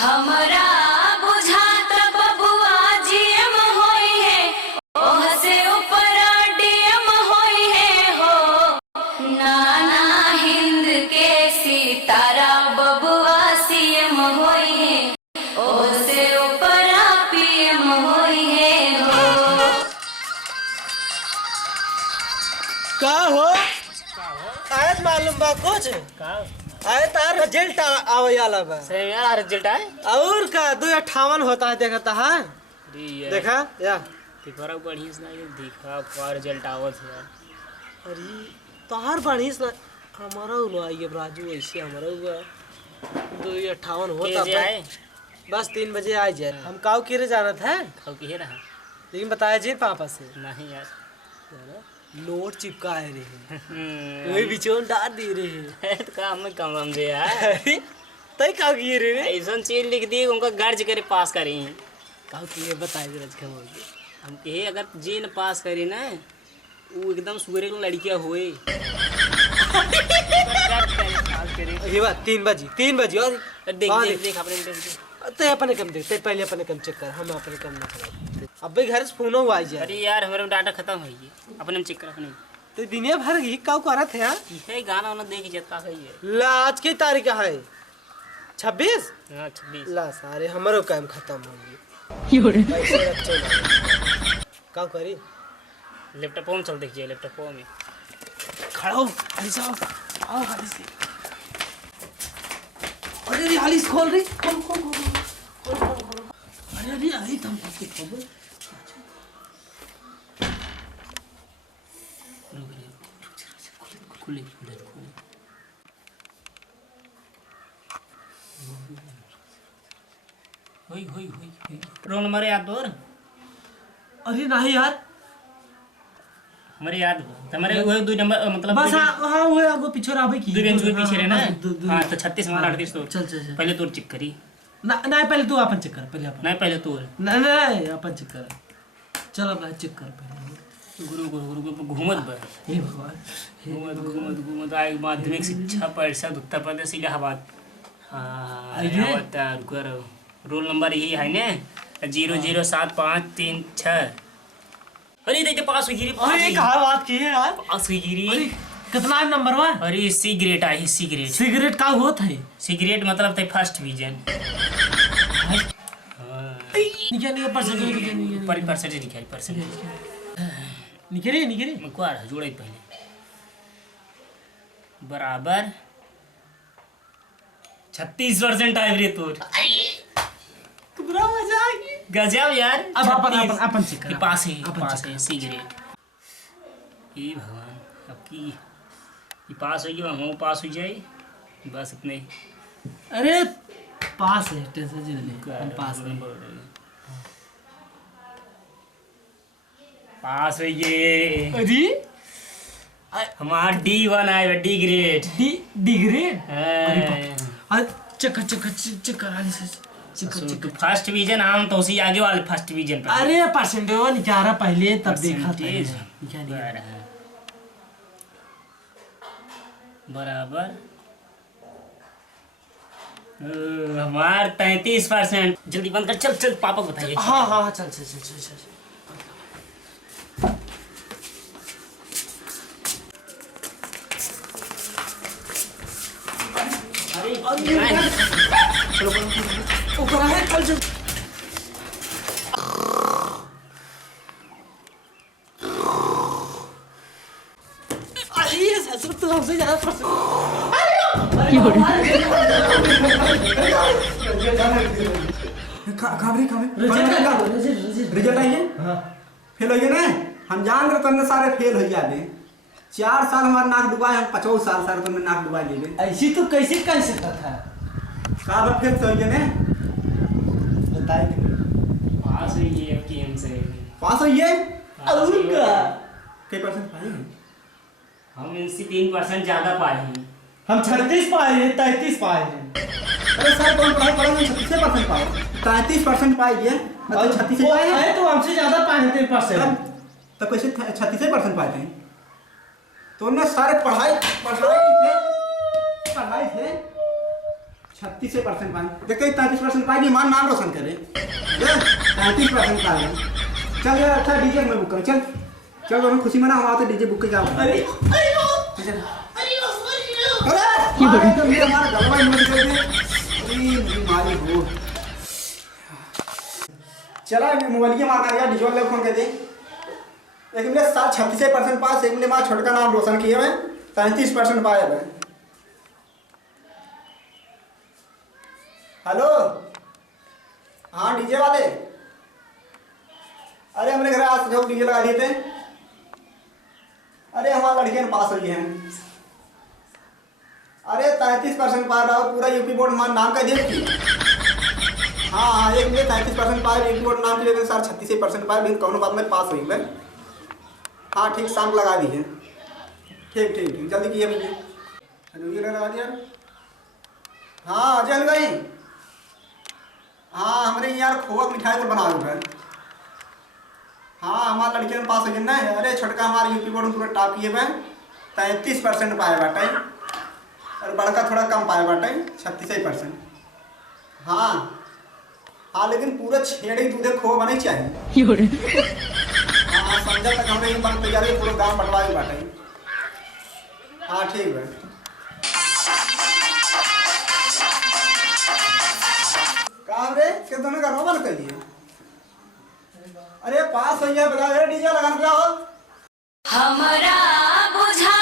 हमरा बुझात बबुआ जीएम होई है, ओह से ऊपर डीएम होई है हो। नाना हिंद के सितारा बबुआ सीएम होई है, ओह से ऊपर पीएम होई है हो। का हो आयत मालूम बा कुछ आए तार रिजल्ट आवे वाला बा। सही यार रिजल्ट आए और का 258 होता है देखता है देखा या पेपर बढ़िया से नहीं देखा का रिजल्ट आवत है यार। अरे तोहार बढ़िया से हमारा उलो आइए राजू ऐसे हमारा हुआ 258 होता कैसे आए बस 3 बजे आ जाए। हम काऊ के जाना था खाओ की है रहा लेकिन बताया जी पापा से नहीं यार नोट चिपका है रे वही बिचौन डाल दे रे तो काम में कम हम दे यार तय काऊ किए रे ऐसा चीज लिख दी उनका गर्ज करे पास करी काऊ किए बताए जरा खबर हम कहे अगर जे न पास करी ना वो एकदम सुअरे को लड़कियां हुए ये बात 3 बजे और देख देख देख अपने देख ते अपने कम देख ते पहले अपने कम चेक कर हम अपने कम ना करा अब भाई घर से फोन हुआ आ जाए। अरे यार हमारे में डाटा खत्म है ये अपने में चेक कर अपने तो दुनिया भर की काऊ करत है ये गाना वाना देख जता है ये ला आज की तारीख है 26 हां 26 ला सारे हमारो काम खत्म हो गई काऊ करी लैपटॉप में चल देखिए लैपटॉप में खड़ा हो हाली साहब आओ हाली से अरे हाली खोल रे खोल अरे आई तुम खबर खुले होई रोल नंबर याद तोर अरे नहीं यार हमारे याद तुम्हारे वो 2 नंबर मतलब बस हां वो आगो पीछे आवे की 2 बेंच के पीछे रहना हां तो 36 मान 38 तो चल पहले तोर चेक करी ना नहीं पहले तू अपन चेक कर पहले अपन नहीं पहले तोर नहीं अपन चेक कर चल अब चेक कर पहले गुरु घूमत बा हे भगवान घूमत आए माध्यमिक शिक्षा परिषद उत्तर प्रदेश इलाहाबाद हां बता करो रोल नंबर यही है ने 00753 अरे देखते पास हुई गिरी अरे कहाँ बात की है यार पास हुई गिरी कितना नंबर हुआ अरे सिगरेट आई सिगरेट का होता है सिगरेट मतलब थे फर्स्ट डिवीजन निकल परसेंटेज परसेंटेज निकाल परसेंटेज निकले मैं को आ रहा जोड़े पहले बराबर 36% आए रे तोर तू बुरा मजा आ गई गजब यार अब अपन चेक कर पास है सिगरेट ये भगवान अब की ये पास होगी हम पास हो जाए बस इतने अरे पास है टेंशन ले हम पास है पास हो गए अरे हमारा D1 आए डी ग्रेड डी ग्रेड हां चेक कर हाली से तो फर्स्ट डिवीजन हम तो उसी आगे वाले फर्स्ट डिवीजन पे अरे परसेंटेज निकाल रहा पहले तब देखा था बराबर हमार 33%। जल्दी बंद कर चल पापा बताइए हाँ चल ऊपर है कल जो ये ससुर तो हमसे ज्यादा रिजल्ट आई है फेल होइए ना हम जान रहे तुमने सारे फेल हो जाए 4 साल हमारा नाक डुबाए हम 50 साल सारे तुमने नाक डुबा ले ऐसी तो कैसे कर सकता था का फेल तो होइए ना बताइए पास हुई है कि हमसे पास होइए और का कितने परसेंट पाए हैं हम इनसे 3% ज्यादा पाए हैं हम 36 पाए हैं 33 पाए हैं अरे सर कौन पढ़ाई पढ़ा 36% पाए 33% पाए ये मतलब 36 पाए हैं तो हमसे ज्यादा पाए हैं 3%। तो कैसे 36% पाए थे तो उन्होंने सारे पढ़ाई थे 36% पाए। देखते 33% पाएगी, मान नाम रोशन करे। 33% पाए। चल यार, अच्छा डीजे में बुक कर। चल चल दोनों खुशी मना, हम आते डीजे बुक के जाओ। अरे ये हमारा गलवा ही मत कर दे। मेरी मारी हो। चला मोबाइल के मारना यार, डीजे वाले फोन कर दे। एक मिनट 36% पास, एक मिनट माँ छोटका नाम रोशन किए मैं 33% पाए मैं। हेलो, हाँ डीजे वाले, अरे हमने घर आज जो डीजे लगा दिए थे। अरे हमारा लड़कियां पास हुई हैं। अरे 33% पास रहा, पूरा यूपी बोर्ड नाम का दिए थी। हाँ हाँ, एक मिनट 33% पास यूपी बोर्ड नाम के लिए सर 36% पास, लेकिन कौन बात में पास हुई मैं। हाँ ठीक, शाम लगा दीजिए। ठीक ठीक ठीक, जल्दी कीजिए भैया। लगा दिया। हाँ जल गई। हाँ हमारे यार खोआ मिठाई को बना दो। हाँ हमारा लड़कियों में पास हो ना है। अरे छोटका हमारे यूपी बोर्ड में पूरा टॉप किए हुए 33% पाए बाटे, और बड़का थोड़ा कम पाए बाटे 36%। हाँ हाँ, लेकिन पूरा छेड़े दूधे खोआ बने चाहिए। हाँ समझा तक हमने बन तैयार पूरा गाँव बंटवा के बाटे। हाँ ठीक है। कहाँ रे के दोनों का बंद कर दिए। अरे पास हो गया, बताओ डीजे लगाना क्या हो। हमरा बुझा